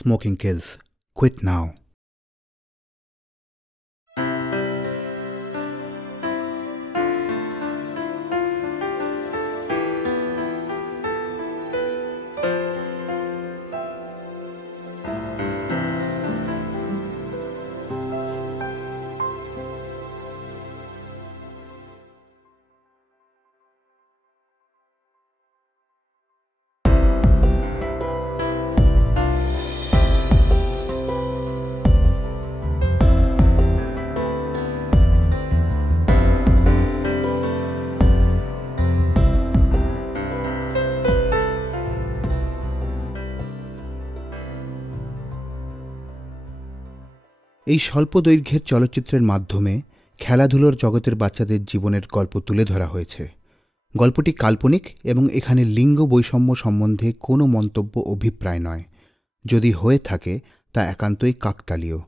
Smoking kills. Quit now. এই স্বল্প দৈর্ঘ্যের চলচ্চিত্রের মাধ্যমে খেলাধুলোর জগতের বাচ্চাদের জীবনের গল্প তুলে ধরা হয়েছে। গল্পটি কাল্পনিক এবং এখানে লিঙ্গ বৈষম্য সম্বন্ধে কোনো মন্তব্য অভিপ্রায় নয়। যদি হয়ে থাকে তা একান্তই কাকতালীয়।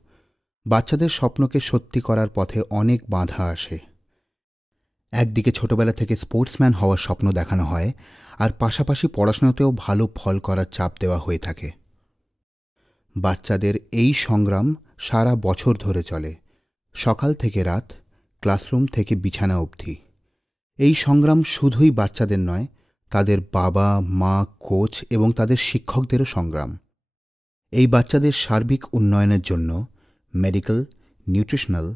বাচ্চাদের স্বপ্নকে সত্যি করার পথে অনেক বাধা আসে। একদিকে ছোটবেলা থেকে স্পোর্টসম্যান হওয়ার স্বপ্ন দেখানো হয়, আর পাশাপাশি পড়াশোনাতেও ভালো ফল করার চাপ দেওয়া হয়ে থাকে। বাচ্চাদের এই সংগ্রাম সারা বছর ধরে চলে, সকাল থেকে রাত, ক্লাসরুম থেকে বিছানা অবধি। এই সংগ্রাম শুধুই বাচ্চাদের নয়, তাদের বাবা মা, কোচ এবং তাদের শিক্ষকদেরও সংগ্রাম। এই বাচ্চাদের সার্বিক উন্নয়নের জন্য medical, nutritional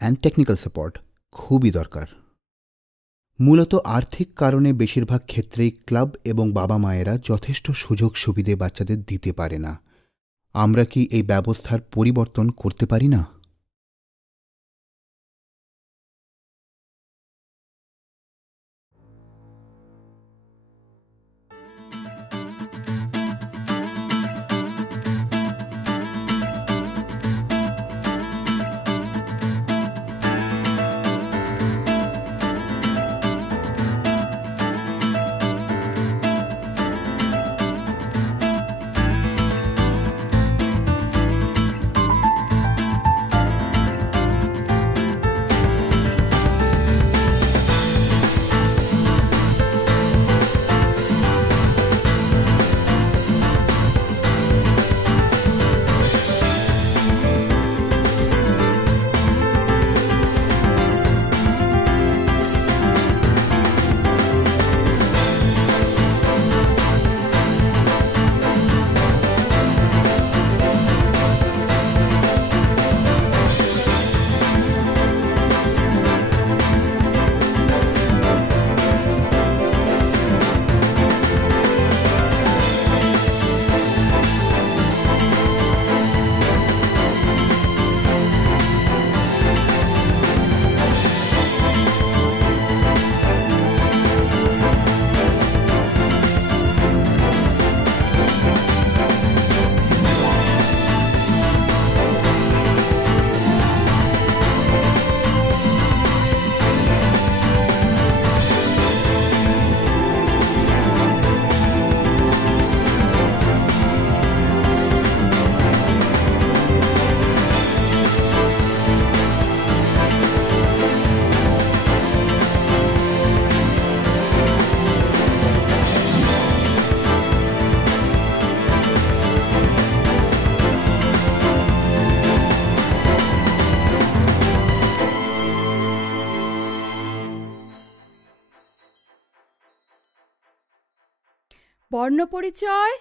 and technical support খুবই দরকার। মূলত আর্থিক কারণে বেশিরভাগ ক্ষেত্রেই ক্লাব এবং বাবা মায়েরা যথেষ্ট সুযোগ সুবিধে বাচ্চাদের দিতে পারে না। আমরা কি এই ব্যবস্থার পরিবর্তন করতে পারি না? বর্ণপরিচয়,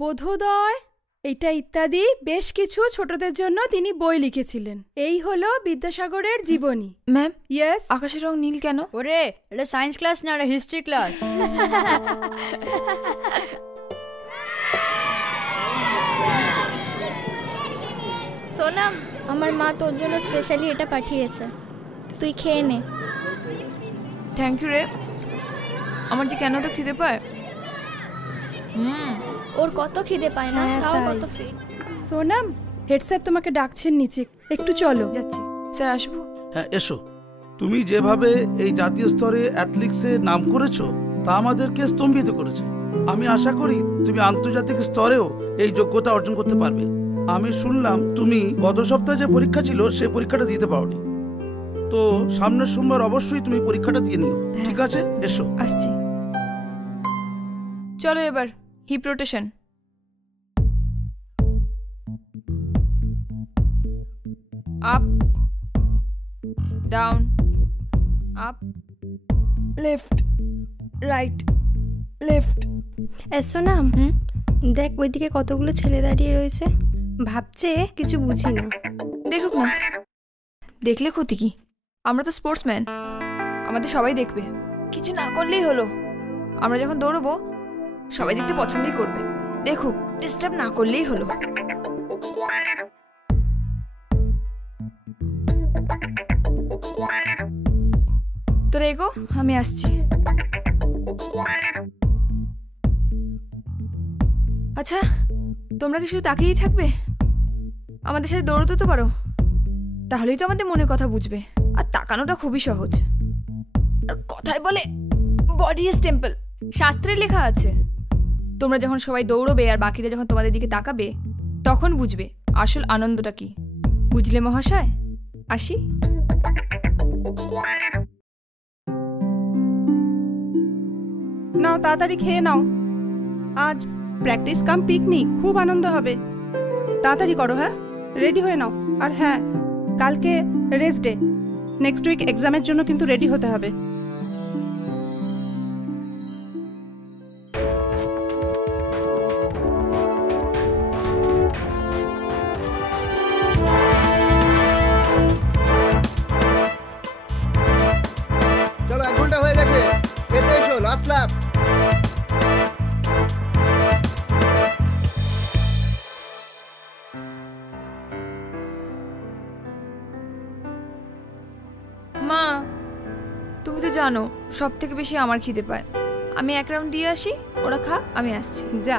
বোধোদয়, এটা ইত্যাদি বেশ কিছু ছোটদের জন্য তিনি বই লিখেছিলেন। এই হলো বিদ্যাসাগরের জীবনী। Ma'am, yes. আকাশের রং নীল কেন? ওরে, এটা সায়েন্স ক্লাস না, এটা হিস্ট্রি ক্লাস। সোনাম, আমার মা তোর জন্য স্পেশালি এটা পাঠিয়েছে, তুই খেয়ে নে। থ্যাংক ইউ রে। আমার যে কেন তো খিদে পায়। ওর কত খিদে পায় না, তাও কত ফিট। সোনাম, হেড স্যার তোমাকে ডাকছেন নিচে, একটু চলো। যাচ্ছি স্যার, আসবো। হ্যাঁ এসো। তুমি যেভাবে এই জাতীয় স্তরে অ্যাথলেটিক্সে নাম করেছো তা আমাদেরকে স্তম্ভিত করেছে। আমি আশা করি তুমি আন্তর্জাতিক স্তরেও এই যোগ্যতা অর্জন করতে পারবে। আমি শুনলাম তুমি গত সপ্তাহে যে পরীক্ষা ছিল সে পরীক্ষাটা দিতে পারোনি, তো সামনের সোমবার অবশ্যই তুমি পরীক্ষাটা দিয়ে নিও। ঠিক আছে, এসো। আসছি। চলো এবার hip rotation. Up down up left right left. Sonam, দেখ ওইদিকে কতগুলো ছেলে দাঁড়িয়ে রয়েছে, ভাবছে কিছু বুঝি না। দেখুক না, দেখলে ক্ষতি কি? আমরা তো স্পোর্টসম্যান, আমাদের সবাই দেখবে, কিছু না করলেই হলো। আমরা যখন দৌড়বো সবাই দেখতে পছন্দই করবে, দেখুক, ডিস্টার্ব না করলেই হলো। তোরা এগো, আমি আসছি। আচ্ছা, তোমরা কি শুধু তাকিয়েই থাকবে? আমাদের সাথে দৌড়তে তো পারো, তাহলেই তো আমাদের মনের কথা বুঝবে। আর তাকানোটা খুবই সহজ। আর কথায় বলে বডি ইজ টেম্পল, শাস্ত্রে লেখা আছে। তোমরা যখন সবাই দৌড়বে আর বাকিরা যখন তোমাদের দিকে তাকাবে, তখন বুঝবে আসল আনন্দটা কি। বুঝলে মহাশয়? আসি। নাও তাড়াতাড়ি খেয়ে নাও, আজ প্র্যাকটিস কাম পিকনিক, খুব আনন্দ হবে। তাড়াতাড়ি করো, হ্যাঁ রেডি হয়ে নাও। আর হ্যাঁ, কালকে রেস্ট ডে, নেক্সট উইক এক্সামের জন্য কিন্তু রেডি হতে হবে। চলো, 1 ঘন্টা হয়ে গেছে, খেতে এসো, লাস্ট ল্যাপ। মা, তুমি তো জানো সব থেকে বেশি আমার খিদে পায়। আমি 1 রাউন্ড দিয়ে আসি, ওরা খা, আমি আসছি। যা।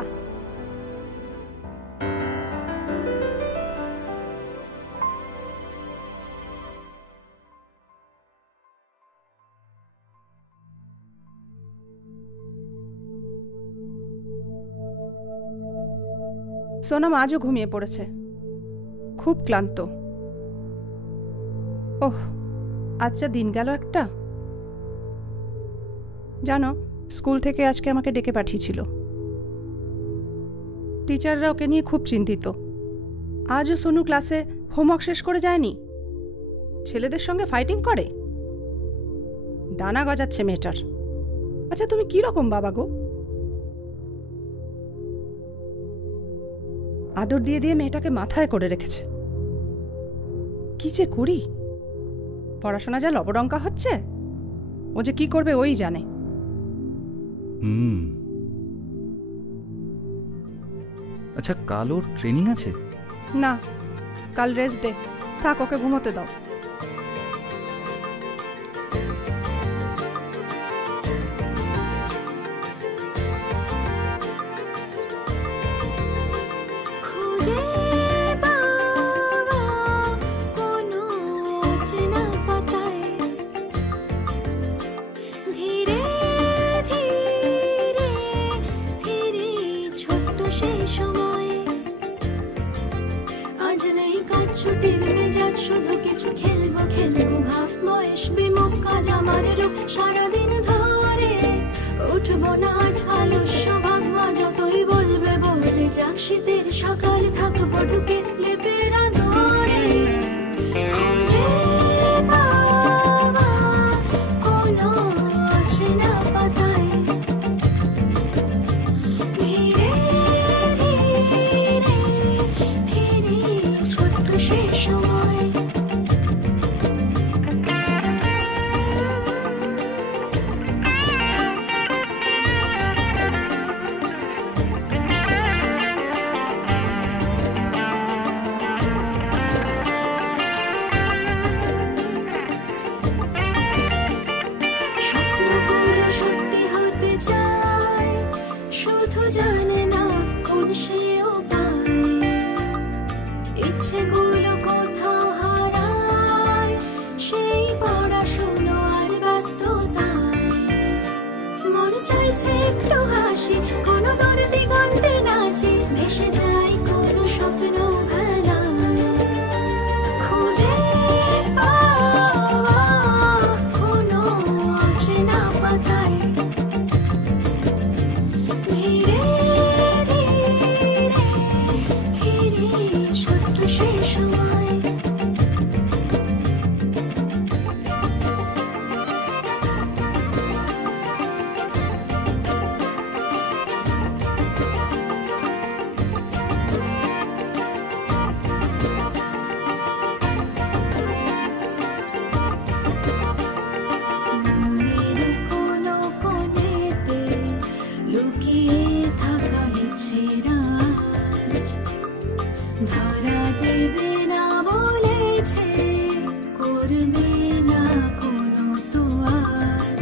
সোনাম আজও ঘুমিয়ে পড়েছে, খুব ক্লান্ত। ওহ, আচ্ছা দিন গেল একটা। জানো, স্কুল থেকে আজকে আমাকে ডেকে পাঠিয়েছিল। টিচাররা ওকে নিয়ে খুব চিন্তিত। আজও সোনু ক্লাসে হোমওয়ার্ক শেষ করে যায়নি, ছেলেদের সঙ্গে ফাইটিং করে, ডানা গজাচ্ছে মেয়েটার। আচ্ছা তুমি কি রকম বাবা গো? আদর দিয়ে দিয়ে মেয়েটাকে মাথায় করে রেখেছে। কি যে করি, পড়াশোনা যা লবডঙ্কা হচ্ছে, ও যে কি করবে ওই জানে। আচ্ছা, কাল ওর ট্রেনিং আছে? না, কাল রেস্ট ডে, থাক ওকে ঘুমোতে দাও। ছুটির মেজাজ, শুধু কিছু খেলবো খেলবো ভাব, বয়স বিমুখ কাজ আমার রূপ, সারাদিন ধরে উঠবো না আজ আলস্য ভাবনা, যতই বলবে বলে যাক, শীতের সকাল থাকবো ঢুকে লেপের আদরে। খুঁজে পাওয়া কোনো অচেনা পাতায়, ধীরে ধীরে ফিরি ছোট্ট সে সময়। স্বপ্নগুলো সত্যি হতে চায়, শুধু জানে না কোন সে উপায়। ইচ্ছেগুলো কোথাও হারায়, সেই পড়াশুনো আর ব্যস্ততায়। মন চাইছে একটু হাসি, কোনো দূরে দিগন্তে নাচি, ভেসে যাই কোনো স্বপ্ন ভেলায়। খুঁজে পাওয়া কোনো অচেনা পাতায়, ধীরে ধীরে ফিরি ছোট্ট সে সময়। ধরা দেবে না বলেছে, করবে না কোনো তো আজ।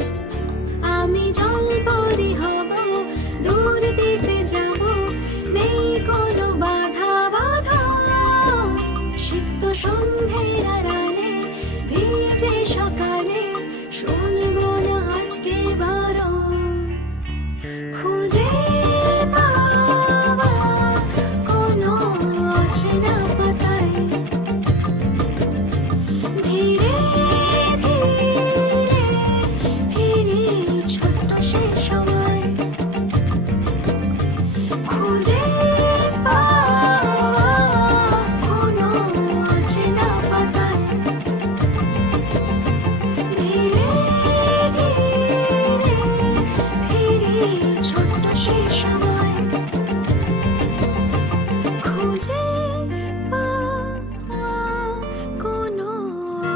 আমি জলপরি হব, দূর দ্বীপে যাব, নেই কোনো বাধা বাধা। সিক্ত সন্ধ্যের আড়ালে, ভিজে সকালে, শুনবো না আজকে বারণ। খুঁজে পাওয়া কোনো অচেনা পাতায়, ধীরে ধীরে ফিরি ছোট্ট সে সময়। খুঁজে পাওয়া কোনো অচেনা পাতায়, ধীরে ধীরে ফিরি ছোট্ট সে সময়। খুঁজে পাওয়া কোনো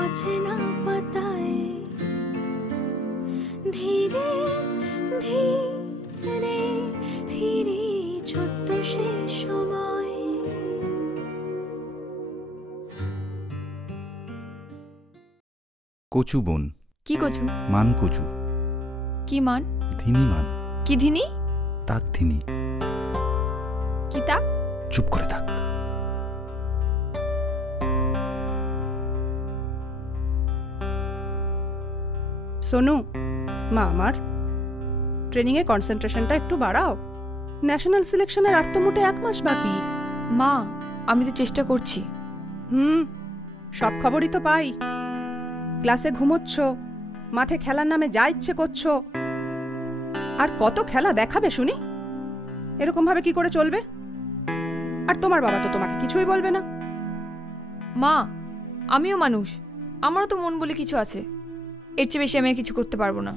অচেনা পাতায়, ধীরে ধীরে ফিরি ছোট্ট সে সময়। কচু বন, কি কচু? মান কচু, কি মান? ধিনি মান, কি ধিনি? তাক ধিনি। কি তাক? চুপ করে থাক। সোনু, মা আমার, ট্রেনিংয়ে কনসেন্ট্রেশনটা একটু বাড়াও। ন্যাশনাল সিলেকশনের আর তো মোটে 1 মাস বাকি। মা, আমি তো চেষ্টা করছি। সব খবরই তো পাই। ক্লাসে ঘুমোচ্ছ, মাঠে খেলার নামে যা ইচ্ছে করছো। আর কত খেলা দেখাবে শুনি? এরকম ভাবে কি করে চলবে? আর তোমার বাবা তো তোমাকে কিছুই বলবে না। মা, আমিও মানুষ, আমারও তো মন বলে কিছু আছে। এর চেয়ে বেশি আমি আর কিছু করতে পারবো না।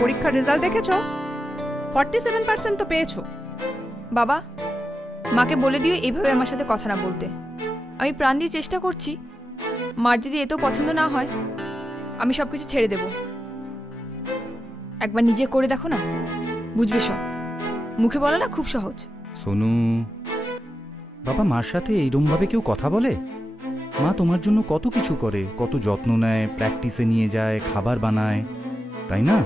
পরীক্ষার রেজাল্ট দেখেছো? 47% তো পেয়েছো। বাবা, মাকে বলে দিও এইভাবে আমার সাথে কথা না বলতে। আমি প্রাণ দিয়ে চেষ্টা করছি। মার যদি এতেও পছন্দ না হয়, আমি সব কিছু ছেড়ে দেব। একবার নিজে করে দেখো না, বুঝবে সব। মুখে বলাটা খুব সহজ। সোনু, বাবা মার সাথে এইরমভাবে কেউ কথা বলে? মা তোমার জন্য কত কিছু করে, কত যত্ন নেয়, প্র্যাকটিসে নিয়ে যায়, খাবার বানায়, তাই না?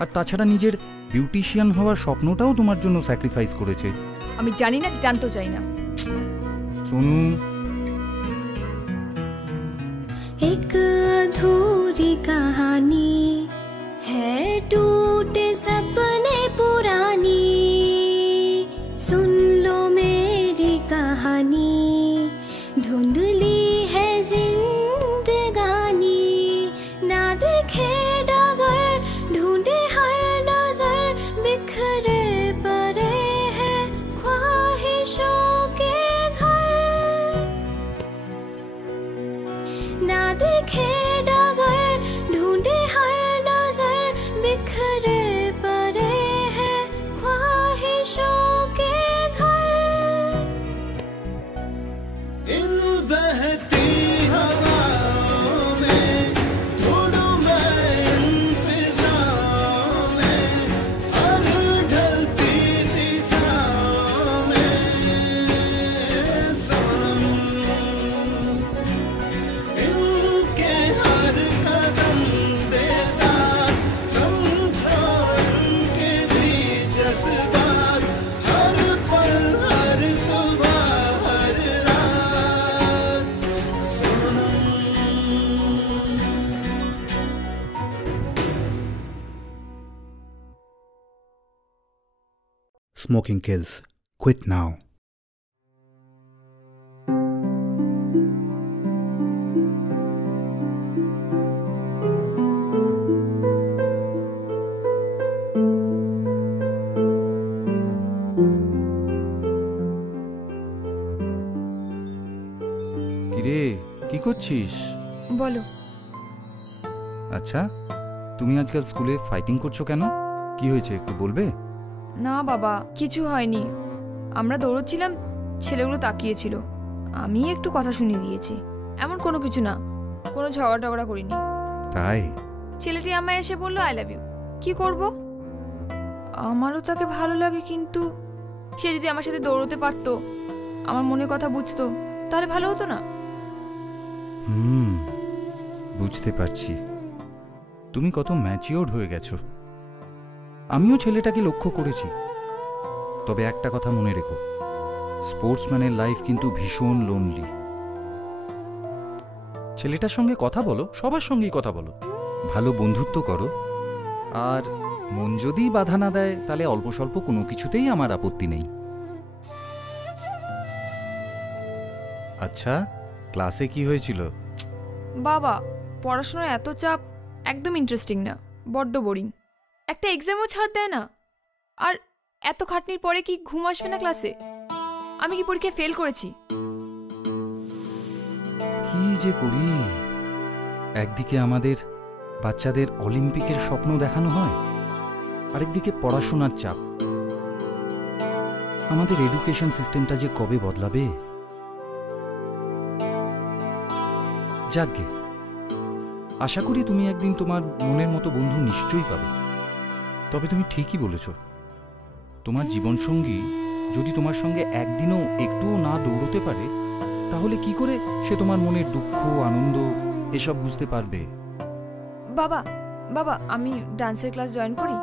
আর তাছাড়া নিজের বিউটিশিয়ান হওয়ার স্বপ্নটাও তোমার জন্য স্যাক্রিফাইস করেছে। আমি জানি না, জানতেও চাই না। সোনু, एक अधूरी कहानी है, टूटे सपने पुरानी। सुन लो मेरी कहानी, धुंधली है जिंदगानी। ना दिखे डगर, ढूंढे हर नजर, बिखरे पड़े हैं ख्वाहिशों के घर। ना दिखे डगर, ढूंढे हर नजर, बिखरे पड़े हैं ख्वाहिशों के घर। इन बहती हवाओं में ढूंढूं मैं इन फिजाओं में, हर ढलती सी छाओं में सनम। इनके हर कदम दे साथ, समझो इनके भी जज्बात, हर पल हर सुबह हर रात सनम। Smoking kills. Quit now. কিরে, কি করছিস? বলো। আচ্ছা, তুমি আজকাল স্কুলে ফাইটিং করছো কেন? কি হয়েছে একটু বলবে? না বাবা, কিছু হয়নি। আমরা দৌড়চ্ছিলাম, ছেলেগুলো তাকিয়েছিল, আমি একটু কথা শুনিয়ে দিয়েছি। এমন কোনো কিছু না, কোনো ঝগড়া টগড়া করিনি। তাই? ছেলেটি আমায় এসে বলল আই লাভ ইউ। কি করব? আমারও তাকে ভালো লাগে, কিন্তু সে যদি আমার সাথে দৌড়তে পারতো আমার মনের কথা বুঝতো তাহলে ভালো হতো না? বুঝতে পারছি তুমি কত ম্যাচিওর্ড হয়ে গেছো। আমিও ছেলেটাকে লক্ষ্য করেছি। তবে একটা কথা মনে রেখো, স্পোর্টসম্যানের লাইফ কিন্তু ভীষণ লোনলি। ছেলেটার সঙ্গে কথা বলো, সবার সঙ্গেই কথা বলো, ভালো বন্ধুত্ব করো, আর মন যদি বাধা না দেয় তাহলে অল্প স্বল্প কোনো কিছুতেই আমার আপত্তি নেই। আচ্ছা, ক্লাসে কি হয়েছিল? বাবা, পড়াশোনার এত চাপ, একদম ইন্টারেস্টিং না, বড্ড বোরিং। একটা এক্সামও ছাড় দেয় না। আর এত খাটনির পরে কি ঘুম আসবে না ক্লাসে? আমি কি পরীক্ষায় ফেল করেছি? কি যে করি। একদিকে আমাদের বাচ্চাদের অলিম্পিকের স্বপ্ন দেখানো হয়, আরেকদিকে পড়াশোনার চাপ। আমাদের এডুকেশন সিস্টেমটা যে কবে বদলাবে। যাকগে, আশা করি তুমি একদিন তোমার মনের মতো বন্ধু নিশ্চয়ই পাবে। তবে তুমি ঠিকই বলেছ, তোমার জীবনসঙ্গী যদি তোমার সঙ্গে একদিনও একটুও না দৌড়তে পারে, তাহলে কি করে সে তোমার মনের দুঃখ আনন্দ এসব বুঝতে পারবে? বাবা বাবা, আমি ডান্সের ক্লাস জয়েন করি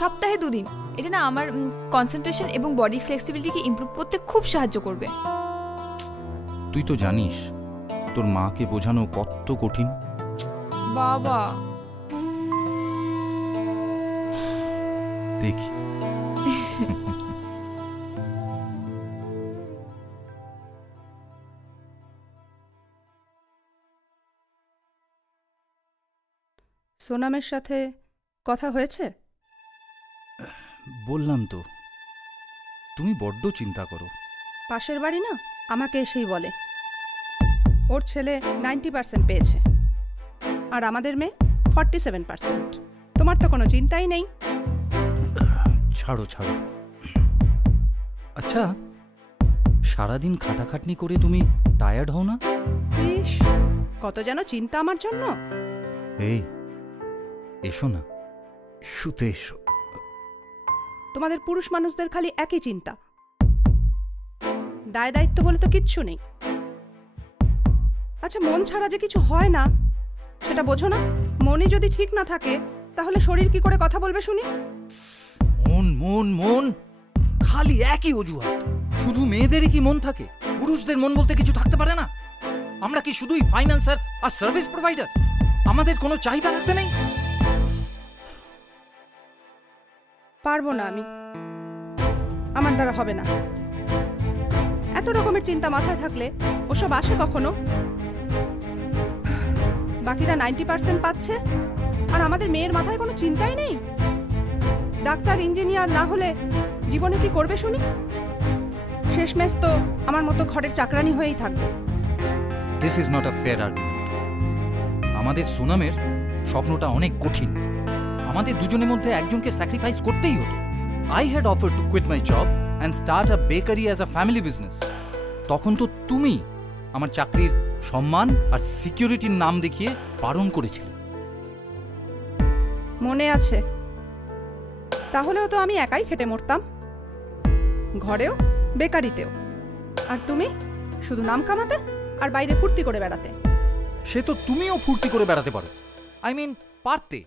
সপ্তাহে 2 দিন। এটা না আমার কনসেন্ট্রেশন এবং বডি ফ্লেক্সিবিলিটিকে ইমপ্রুভ করতে খুব সাহায্য করবে। তুই তো জানিস তোর মাকে বোঝানো কত কঠিন। বাবা দেখি। সোনামের সাথে কথা হয়েছে? বললাম তো, তুমি বড্ড চিন্তা করো। পাশের বাড়ি না আমাকে এসেই বলে ওর ছেলে 90% পেয়েছে আর আমাদের মেয়ে 47%। তোমার তো কোনো চিন্তাই নেই। ছাড়ো ছাড়ো। আচ্ছা, সারাদিন খাটাখাটনি করে তুমি টায়ার্ড হও না? ইস, কত যেন চিন্তা আমার জন্য। এই এসো না, শুতে এসো। তোমাদের পুরুষ মানুষদের খালি একই চিন্তা, দায় দায়িত্ব বলে তো কিচ্ছু নেই। আচ্ছা, মন ছাড়া যে কিছু হয় না সেটা বোঝো না? মনই যদি ঠিক না থাকে তাহলে শরীর কি করে কথা বলবে শুনি? মন মন মন, খালি একই অজুহাত। শুধু মেয়েদেরই কি মন থাকে? পুরুষদের মন বলতে কিছু থাকতে পারে না? আমরা কি শুধুই ফাইন্যান্সার আর সার্ভিস প্রোভাইডার? আমাদের কোনো চাহিদা রাখতে নেই? পারবো না আমি, আমার দ্বারা হবে না। এত রকমের চিন্তা মাথায় থাকলে ওসব আসে কখনো? বাকিরা 90% পাচ্ছে আর আমাদের মেয়ের মাথায় কোনো চিন্তাই নেই। ডাক্তার ইঞ্জিনিয়ার না হলে জীবনে কি করবে শুনি? শেষমেশ তো আমার মতো ঘরের চাকরানি হয়েই থাকবে। This is not a fair argument. আমাদের সোনামের স্বপ্নটা অনেক কঠিন। আমাদের দুজনের মধ্যে একজনকে স্যাক্রিফাইস করতেই হতো। I had offered to quit my job and start a bakery as a family business. তখন তো তুমি আমার চাকরির সম্মান আর সিকিউরিটির নাম দেখিয়ে বারণ করেছিলে। মনে আছে? তাহলেও তো আমি একাই খেটে মরতাম, ঘরেও বেকারিতেও। আর তুমি শুধু নাম কামাতে আর বাইরে ফুর্তি করে বেড়াতে। সে তো তুমিও ফুর্তি করে বেড়াতে পারো। আই মিন, পারতে।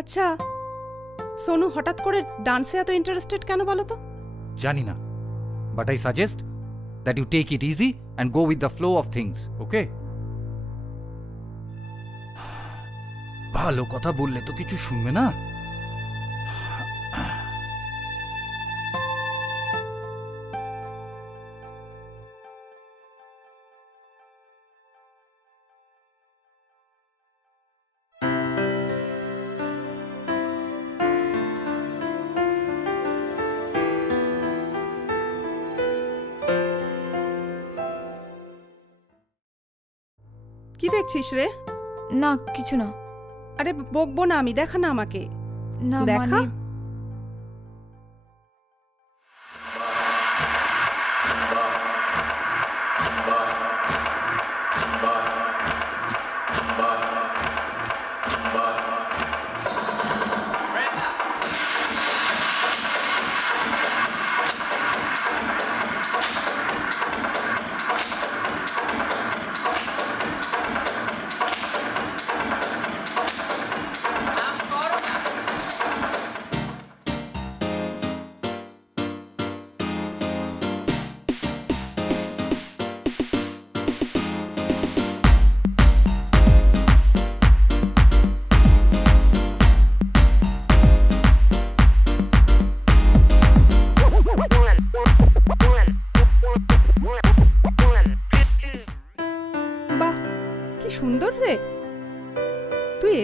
আচ্ছা, সোনু হঠাৎ করে ডান্সে এত ইন্টারেস্টেড কেন বলো তো? জানি না, but I suggest that you take it easy and go with the flow of things, okay? ভালো কথা বললে তো কিছু শুনবে না। কি দেখছিস রে? না, কিছু না। আরে বকবো না আমি, দেখা না আমাকে। না দেখা।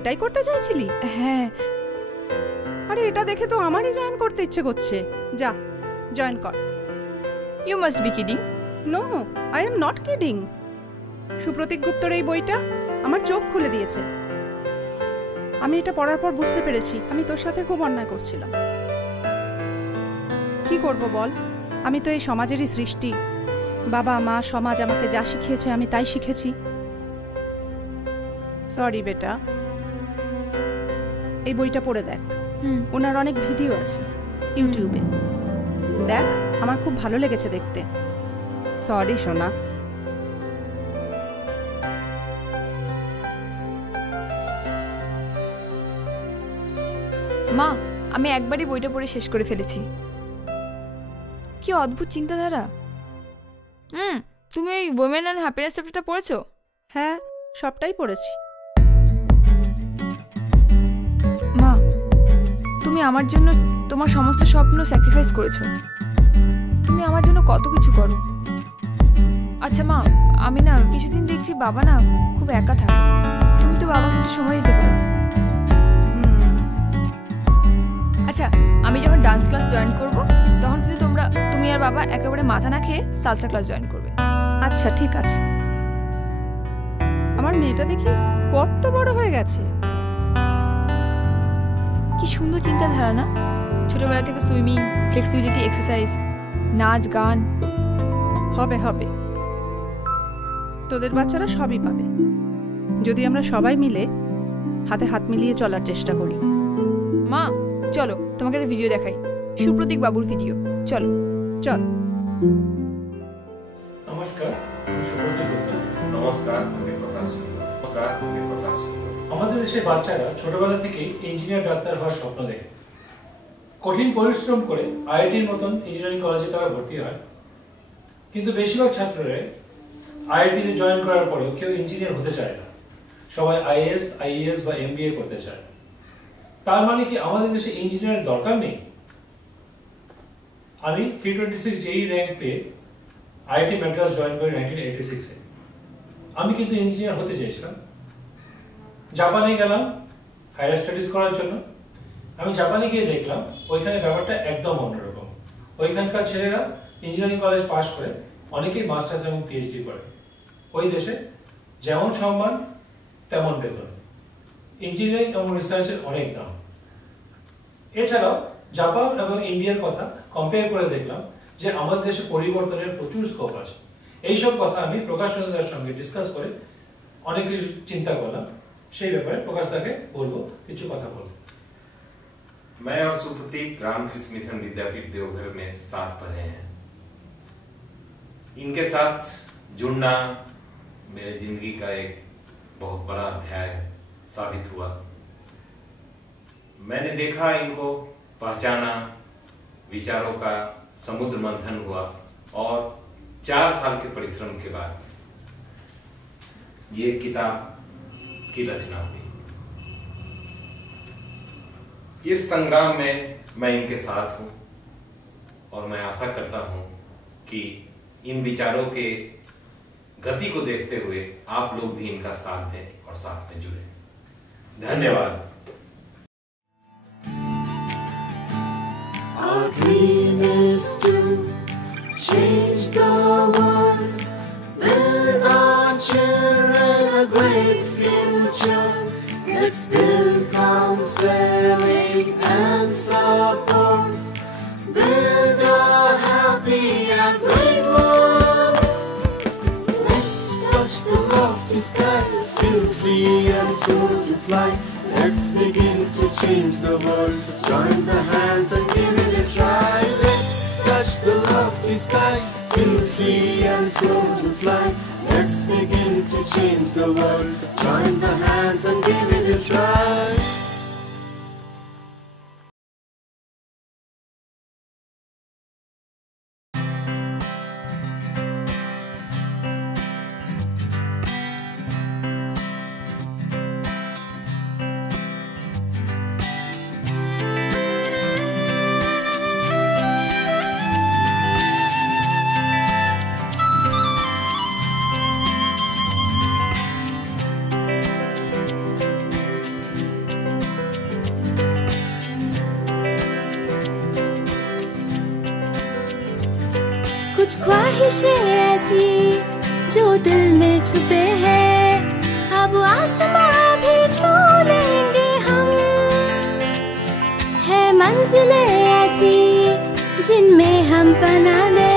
এটাই করতে চাইছিলি? হ্যাঁ। আরে এটা দেখে তো আমারই জয়েন করতে ইচ্ছে করছে। যা জয়েন কর। You must be kidding. No, I am not kidding. Supratik গুপ্তর এই বইটা আমার চোখ খুলে দিয়েছে। আমি এটা পড়ার পর বুঝতে পেরেছি আমি তোর সাথে খুব অন্যায় করছিলাম। কি করব বল, আমি তো এই সমাজেরই সৃষ্টি। বাবা মা সমাজ আমাকে যা শিখিয়েছে আমি তাই শিখেছি। সরি বেটা, এই বইটা পড়ে দেখ। ওনার অনেক ভিডিও আছে ইউটিউবে, দেখ, আমার খুব ভালো লেগেছে দেখতে। সরি সোনা। মা, আমি একবারই বইটা পড়ে শেষ করে ফেলেছি। কি অদ্ভুত চিন্তাধারা। তুমি ওই ওমেন অ্যান্ড হ্যাপিনেস চ্যাপ্টারটা পড়েছো? হ্যাঁ, সবটাই পড়েছি। মা, তুমি আমার জন্য তোমার সমস্ত স্বপ্ন স্যাক্রিফাইস করেছো। তুমি আমার জন্য কত কিছু করো। আচ্ছা মা, আমি না কিছুদিন দেখছি বাবা না খুব একা থাকে। তুমি তো বাবাকে একটু সময় দিতে পারো। আচ্ছা, আমি যখন ডান্স ক্লাস জয়েন করব তখন কিন্তু তুমি আর বাবা একেবারে মাথা না খেয়ে সালসা ক্লাস জয়েন করবে। আচ্ছা ঠিক আছে। আমার মেয়েটা দেখি কত বড় হয়ে গেছে। কি সুন্দর চিন্তাধারা না? ছোটবেলা থেকে সুইমিং, ফ্লেক্সিবিলিটি এক্সারসাইজ, নাচ গান। হবে হবে, তোদের বাচ্চারা সবই পাবে যদি আমরা সবাই মিলে হাতে হাত মিলিয়ে চলার চেষ্টা করি। মা চলো, তোমাকে একটা ভিডিও দেখাই, সুপ্রতীক বাবুর ভিডিও। চলো চল। নমস্কার, আমি সুপ্রতীক গুপ্তা। নমস্কার, আমি প্রকাশ চন্দ্র। নমস্কার, আমি প্রকাশ চন্দ্র। আমাদের দেশের বাচ্চারা ছোটবেলা থেকেই ইঞ্জিনিয়ার ডাক্তার হওয়ার স্বপ্ন দেখে। কঠিন পরিশ্রম করে আইআইটির মতন ইঞ্জিনিয়ারিং কলেজে তারা ভর্তি হয়, কিন্তু বেশিরভাগ ছাত্ররা আইআইটিতে জয়েন করার পরেও কেউ ইঞ্জিনিয়ার হতে চায় না। সবাই আইএএস, আইএএস বা এমবিএ করতে চায়। তার মানে কি আমাদের দেশে ইঞ্জিনিয়ারের দরকার নেই? আমি 326 জেই র্যাঙ্ক পেয়ে আইআইটি মাদ্রাজ জয়েন করি 1986-এ। আমি কিন্তু ইঞ্জিনিয়ার হতে চেয়েছিলাম। জাপানে গেলাম হায়ার স্টাডিজ করার জন্য। আমি জাপানে গিয়ে দেখলাম ওইখানে ব্যাপারটা একদম অন্যরকম। ওইখানকার ছেলেরা ইঞ্জিনিয়ারিং কলেজ পাশ করে অনেকেই মাস্টার্স এবং পিএইচডি করে। ওই দেশে যেমন সম্মান তেমন বেতন, ইঞ্জিনিয়ারিং এবং রিসার্চের অনেক দাম। এছাড়াও জাপান এবং ইন্ডিয়ার কথা কম্পেয়ার করে দেখলাম যে আমাদের দেশে পরিবর্তনের প্রচুর স্কোপ আছে। এইসব কথা আমি প্রকাশ চন্দ্রের সঙ্গে ডিসকাস করে অনেক কিছু চিন্তা করলাম। সেই ব্যাপারে প্রকাশ দাকে বলবো কিছু কথা বলতে। मैं और सुप्रतीक रामकृष्ण मिशन विद्यापीठ देवघर में साथ पढ़े हैं। इनके साथ जुड़ना मेरे जिंदगी का एक बहुत बड़ा अध्याय साबित हुआ। मैंने देखा, इनको पहचाना, विचारों का समुद्र मंथन हुआ और 4 साल के परिश्रम के बाद ये किताब की रचना हुई। इस संग्राम में मैं इनके साथ हूं और मैं आशा करता हूं कि इन विचारों के गति को देखते हुए आप लोग भी इनका साथ दें और साथ में जुड़े। धन्यवाद। Our dream is to change the world, build our children a great future. Let's build counseling and support, build a happy and great world. Let's touch the lofty sky, feel free and soar to fly. Let's begin to change the world. Join the hands and give it a try. Let's touch the lofty sky, feel free and soar to fly. Let's begin to change the world. Join the hands and give it a try. कुछ ख्वाहिशें ऐसी जो दिल में छुपे हैं, अब आसमां भी छू लेंगे हम। है मंजिलें ऐसी जिनमें हम पनाह ले,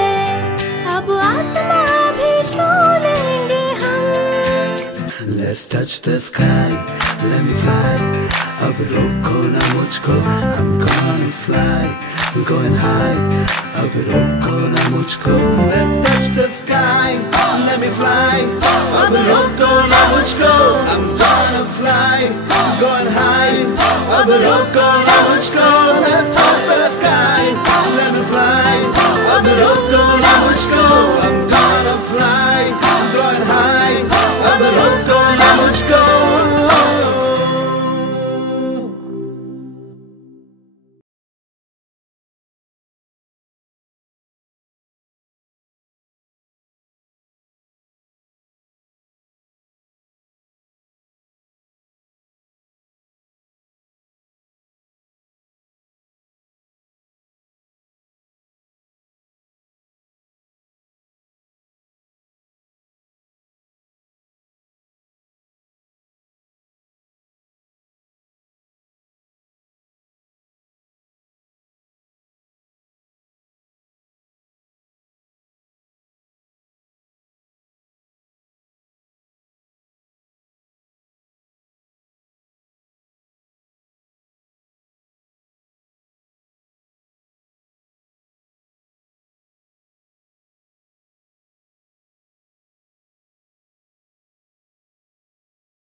अब आसमां भी छू लेंगे हम। Let's touch the sky, let me fly. अब रोको ना मुझको, I'm gonna fly, going high. अब रोको ना मुझको. Let's touch the sky, let me fly. अब रोको ना मुझको, I'm gonna fly, going high. अब रोको ना मुझको.